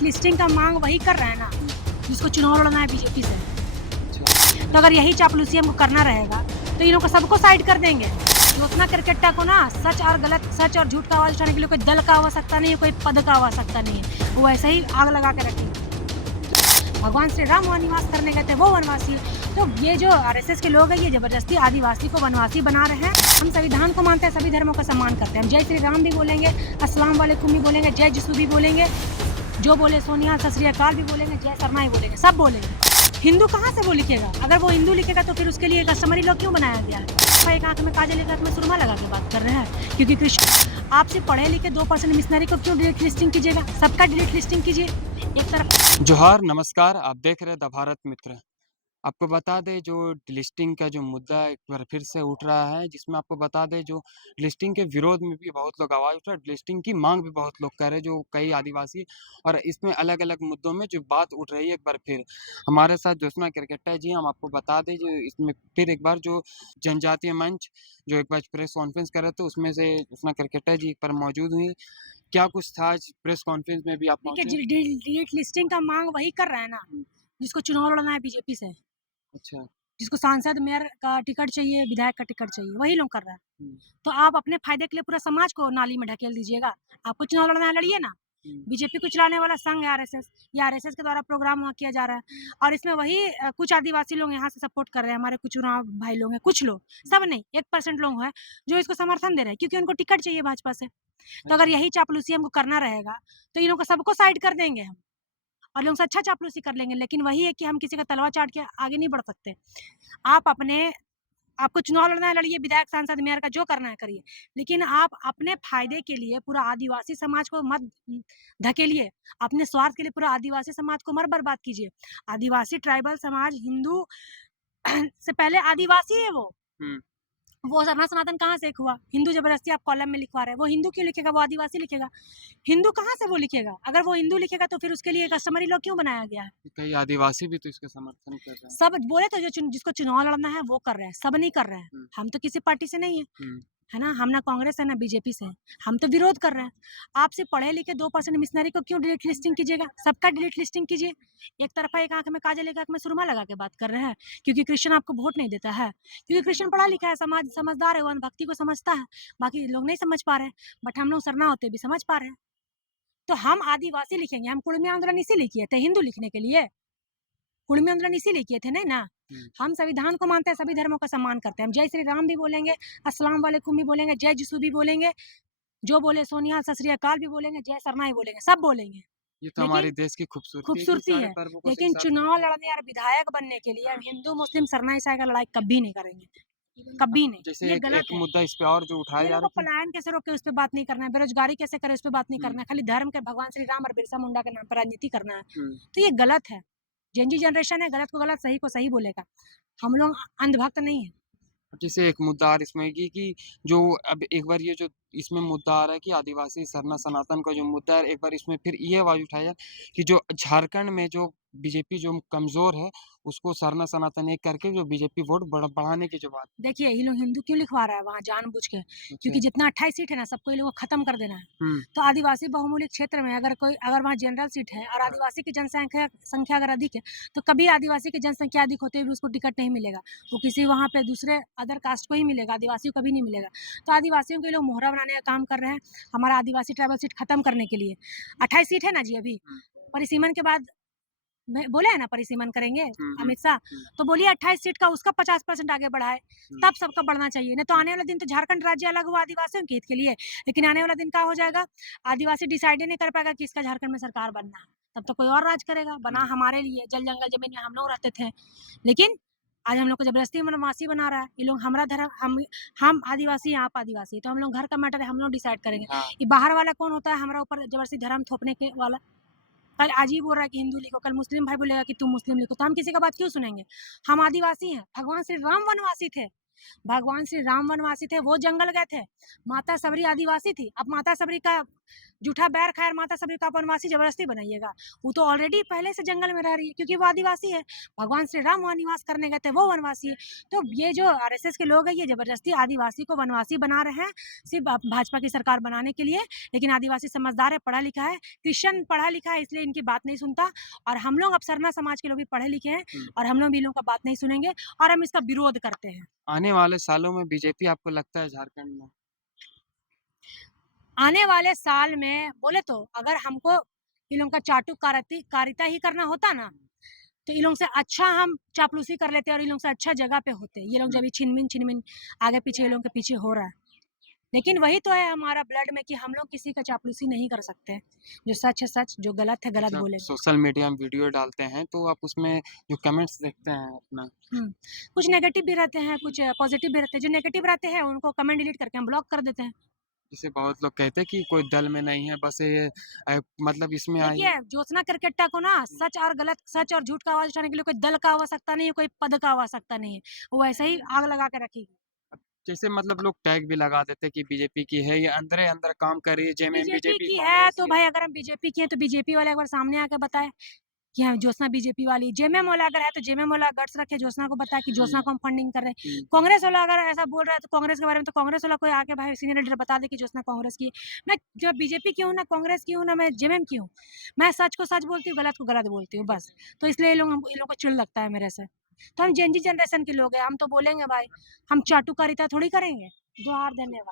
Delete listing का मांग वही कर रहा है ना जिसको चुनाव लड़ना है बीजेपी से। तो अगर यही चापलूसी हमको करना रहेगा तो इन लोग को सबको साइड कर देंगे। ज्योत्सना क्रिकेटा को ना सच और गलत, सच और झूठ का आवाज उठाने के लिए कोई दल का आवश्यकता नहीं है, कोई पद का आवश्यकता नहीं है। वो ऐसे ही आग लगा के रखेंगे। भगवान श्री राम वनवास करने गए थे, वो वनवासी। तो ये जो आरएसएस के लोग हैं, ये जबरदस्ती आदिवासी को वनवासी बना रहे हैं। हम संविधान को मानते हैं, सभी धर्मों का सम्मान करते हैं। हम जय श्री राम भी बोलेंगे, अस्सलाम वालेकुम भी बोलेंगे, जय जिसू भी बोलेंगे, जो बोले सोनिया सत श्री अकाल भी बोलेंगे, जय शर्मा ही बोलेंगे, सब बोलेंगे। हिंदू कहाँ से वो लिखेगा? अगर वो हिंदू लिखेगा तो फिर उसके लिए कस्टमरी लॉ क्यों बनाया गया है? एक आंख में काजल, एक आंख में सुरमा लगा के बात कर रहे हैं। क्योंकि कृष्ण आपसे पढ़े लिखे 2% मिशनरी को क्यों डिलीट लिस्टिंग कीजिएगा? सबका डिलीट लिस्टिंग कीजिए एक तरफ। जोहार, नमस्कार। आप देख रहे हैं द भारत मित्र। आपको बता दें, जो लिस्टिंग का जो मुद्दा एक बार फिर से उठ रहा है, जिसमें आपको बता दें जो लिस्टिंग के विरोध में भी बहुत लोग आवाज़ उठा रहे हैं, लिस्टिंग की मांग भी बहुत लोग कर रहे हैं, जो कई आदिवासी। और इसमें अलग-अलग मुद्दों में जो बात उठ रही है एक बार फिर। हमारे साथ ज्योत्सना क्रिकेटा जी, हम आपको बता दें जो इसमें फिर एक बार जो जनजातीय मंच जो एक बार प्रेस कॉन्फ्रेंस कर रहे थे, उसमें से ज्योत्सना क्रिकेटा जी एक बार मौजूद हुई। क्या कुछ था आज प्रेस कॉन्फ्रेंस में भी आप देखिए, पहुँचे? डिलीट लिस्टिंग का मांग वही कर रहा है ना जिसको चुनाव लड़ना है बीजेपी से। अच्छा। जिसको सांसद मेयर का टिकट चाहिए, विधायक का टिकट चाहिए, वही लोग कर रहा है। हुँ, तो आप अपने फायदे के लिए पूरा समाज को नाली में ढकेल दीजिएगा। आपको चुनाव लड़ना है, लड़िए ना। हुँ। बीजेपी को चलाने वाला संघ है आरएसएस। ये आरएसएस के द्वारा प्रोग्राम वहाँ किया जा रहा है। और इसमें वही कुछ आदिवासी लोग यहाँ से सपोर्ट कर रहे हैं। हमारे कुछ चुनाव भाई लोग हैं, कुछ लोग, सब नहीं, 1% लोग हैं जो इसको समर्थन दे रहे हैं क्योंकि उनको टिकट चाहिए भाजपा से। तो अगर यही चापलूसी हमको करना रहेगा तो इन लोग को सबको साइड कर देंगे हम, और लोग से अच्छा चापलूसी कर लेंगे। लेकिन वही है कि हम किसी का तलवा चाट के आगे नहीं बढ़ सकते। आप आपको चुनाव लड़ना है, लड़िए, विधायक, सांसद, मेयर का जो करना है करिए। लेकिन आप अपने फायदे के लिए पूरा आदिवासी समाज को मत धकेलिए। अपने स्वार्थ के लिए पूरा आदिवासी समाज को मत बर्बाद कीजिए। आदिवासी ट्राइबल समाज हिंदू से पहले आदिवासी है वो। हुँ। वो सरना सनातन कहाँ से एक हुआ? हिंदू जबरदस्ती आप कॉलम में लिखवा रहे हैं। वो हिंदू क्यों लिखेगा? वो आदिवासी लिखेगा। हिंदू कहाँ से वो लिखेगा? अगर वो हिंदू लिखेगा तो फिर उसके लिए कस्टमरी लॉ क्यों बनाया गया है? कई आदिवासी भी तो इसका समर्थन कर रहे हैं। सब बोले तो जिसको चुनाव लड़ना है वो कर रहे हैं, सब नहीं कर रहे हैं। हुँ, हम तो किसी पार्टी से नहीं है, हुँ। है ना? हम ना कांग्रेस है ना बीजेपी से हैं। हम तो विरोध कर रहे हैं। आपसे पढ़े लिखे 2% मिशनरी को क्यों डिलीट लिस्टिंग कीजिएगा? सबका डिलीट लिस्टिंग कीजिए। एक तरफा एक आंख में काजल, एक आंख में सुरमा लगा के बात कर रहे हैं क्योंकि कृष्ण आपको वोट नहीं देता है। क्योंकि कृष्ण पढ़ा लिखा है, समाज समझदार है, वो भक्ति को समझता है। बाकी लोग नहीं समझ पा रहे हैं, बट हम लोग सरना होते भी समझ पा रहे हैं। तो हम आदिवासी लिखेंगे। हम कुड़मी आंदोलन इसीलिए किए थे, हिंदू लिखने के लिए। कुड़मी आंदोलन इसीलिए किए थे, नहीं ना? हुँ। हम संविधान को मानते हैं, सभी धर्मों का सम्मान करते हैं। हम जय श्री राम भी बोलेंगे, अस्सलाम वालेकुम भी बोलेंगे, जय जिसू भी बोलेंगे, जो बोले सोनिया सत श्री अकाल भी बोलेंगे, जय शर्मा ही बोलेंगे, सब बोलेंगे। ये तो हमारे लेकिन देश की खूबसूरती है कि खूबसूरती सारे है, पर्वों को लेकिन एक साथ। चुनाव लड़ने और विधायक बनने के लिए हम हिंदू मुस्लिम सरना ईसाई का लड़ाई कभी नहीं करेंगे, कभी नहीं। जैसे ये एक गलत एक है। मुद्दा इस पे और जो उठाया ये जा लोग रहा को है कि पलायन कैसे रोके उस पे बात नहीं करना है, बेरोजगारी कैसे करे उस पे बात नहीं हुँ, करना है, खाली धर्म के भगवान श्री राम और बिरसा मुंडा के नाम पर राजनीति करना है। हुँ। तो ये गलत है। जेनजी जनरेशन है, गलत को गलत, सही को सही बोलेगा। हम लोग अंधभक्त नहीं है। जैसे एक मुद्दा और इसमें कि जो अब एक बार ये जो इसमें मुद्दा आ रहा है कि आदिवासी सरना सनातन का जो मुद्दा है, एक बार इसमें फिर ये आवाज़ उठाई जाए कि जो झारखंड में जो बीजेपी जो कमज़ोर है, उसको सरना सनातन एक करके जो बीजेपी वोट बढ़ाने की जो बात। देखिए, ये लोग हिंदू क्यों लिखवा रहा है वहाँ जानबूझ के? अच्छा। क्योंकि जितना 28 सीट है ना, सबको ये लोगों को खत्म कर देना है। हुँ, तो आदिवासी बहुमूल्य क्षेत्र में अगर वहाँ जनरल सीट है और आदिवासी की जनसंख्या संख्या अगर अधिक है, तो कभी आदिवासी की जनसंख्या अधिक होते हुए भी उसको टिकट नहीं मिलेगा। वो किसी वहाँ पे दूसरे अदर कास्ट को ही मिलेगा, आदिवासियों को कभी नहीं मिलेगा। तो आदिवासियों के ये लोग मोहरा बनाने का काम कर रहे हैं, हमारा आदिवासी ट्राइबल सीट खत्म करने के लिए। 28 सीट है ना जी अभी, हुँ, परिसीमन के बाद बोले हैं ना परिसीमन करेंगे हुँ, हुँ, अमित शाह। हुँ, तो बोलिए 28 सीट का उसका 50% आगे बढ़ाए, हुँ। तब सबका बढ़ना चाहिए। नहीं तो आने वाला दिन तो झारखंड राज्य अलग हुआ आदिवासियों के हित के लिए, लेकिन आने वाला दिन क्या हो जाएगा? आदिवासी डिसाइड ही नहीं कर पाएगा कि इसका झारखंड में सरकार बनना है। तब तो कोई और राज करेगा। बना हुँ। हमारे लिए, जल जंगल जमीन में हम लोग रहते थे, लेकिन आज हम लोग को जबरदस्ती वनवासी बना रहा है। ये लोग हमारा धर्म, हम आदिवासी हैं, आप आदिवासी हैं, तो हम लोग घर का मैटर है, हम लोग डिसाइड करेंगे। हाँ। ये बाहर वाला कौन होता है हमारा ऊपर जबरदस्ती धर्म थोपने के वाला? कल आज ही बोल रहा है कि हिंदू लिखो, कल मुस्लिम भाई बोलेगा कि तुम मुस्लिम लिखो, तो हम किसी का बात क्यों सुनेंगे? हम आदिवासी हैं, भगवान श्री राम वनवासी थे। भगवान श्री राम वनवासी थे, वो जंगल गए थे। माता सबरी आदिवासी थी। अब माता सबरी का जूठा बैर खैर माता सभी का वनवासी जबरदस्ती बनाइएगा। वो तो ऑलरेडी पहले से जंगल में रह रही है क्योंकि वो आदिवासी है। भगवान श्री राम वहाँ निवास करने गए थे, वो वनवासी है। तो ये जो आरएसएस के लोग हैं ये जबरदस्ती आदिवासी को वनवासी बना रहे हैं सिर्फ भाजपा की सरकार बनाने के लिए। लेकिन आदिवासी समझदार है, पढ़ा लिखा है, क्रिश्चियन पढ़ा लिखा है, इसलिए इनकी बात नहीं सुनता। और हम लोग अब सरना समाज के लोग भी पढ़े लिखे हैं और हम लोग भी इन लोगों का बात नहीं सुनेंगे और हम इसका विरोध करते हैं। आने वाले सालों में बीजेपी आपको लगता है झारखंड में? आने वाले साल में बोले तो अगर हमको इन लोगों का चाटुकारिता ही करना होता ना तो इन लोगों से अच्छा हम चापलूसी कर लेते और इन लोगों से अच्छा जगह पे होते। ये लोग जब छिनमिन आगे पीछे ये लोगों के पीछे हो रहा है। लेकिन वही तो है हमारा ब्लड में कि हम लोग किसी का चापलूसी नहीं कर सकते। जो सच है सच, जो गलत है गलत जब बोलेंगे। सोशल मीडिया में वीडियो डालते हैं तो आप उसमें जो कमेंट्स देखते हैं अपना, कुछ नेगेटिव भी रहते हैं, कुछ पॉजिटिव भी रहते हैं। जो नेगेटिव रहते हैं उनको कमेंट डिलीट करके हम ब्लॉक कर देते हैं। जैसे बहुत लोग कहते हैं कि कोई दल में नहीं है, बस ये मतलब इसमें आई देखिए ज्योत्सना क्रिकेटा को ना सच और गलत, सच और झूठ का आवाज उठाने के लिए कोई दल का आवश्यकता नहीं है, कोई पद का आवश्यकता नहीं है। वो ऐसे ही आग लगा के रखेगी। जैसे मतलब लोग टैग भी लगा देते हैं कि बीजेपी की है, ये अंदर अंदर काम कर रही है, जेएमएम बीजेपी बीजेपी की है कांग्रेस तो की भाई अगर हम बीजेपी की है तो बीजेपी वाले एक बार सामने आकर बताए कि हाँ ज्योत्सना बीजेपी वाली। जेएमएम वाला अगर है तो जेएमएम वाला गट्स रखे, ज्योत्सना को बताए कि ज्योत्सना को हम फंडिंग कर रहे हैं। कांग्रेस वाला अगर ऐसा बोल रहा है तो कांग्रेस के बारे में तो कांग्रेस वाला कोई आके भाई सीनियर लीडर बता दे कि ज्योत्सना कांग्रेस की है। मैं जो बीजेपी की हूँ ना कांग्रेस की हूँ ना मैं जेएमएम की हूँ। मैं सच को सच बोलती हूँ, गलत को गलत बोलती हूँ बस। तो इसलिए इन लोगों को चिढ़ लगता है मेरे से। तो हम जेनजी जनरेशन के लोग हैं, हम तो बोलेंगे भाई, हम चाटुकारिता थोड़ी करेंगे। जोहार, धन्यवाद।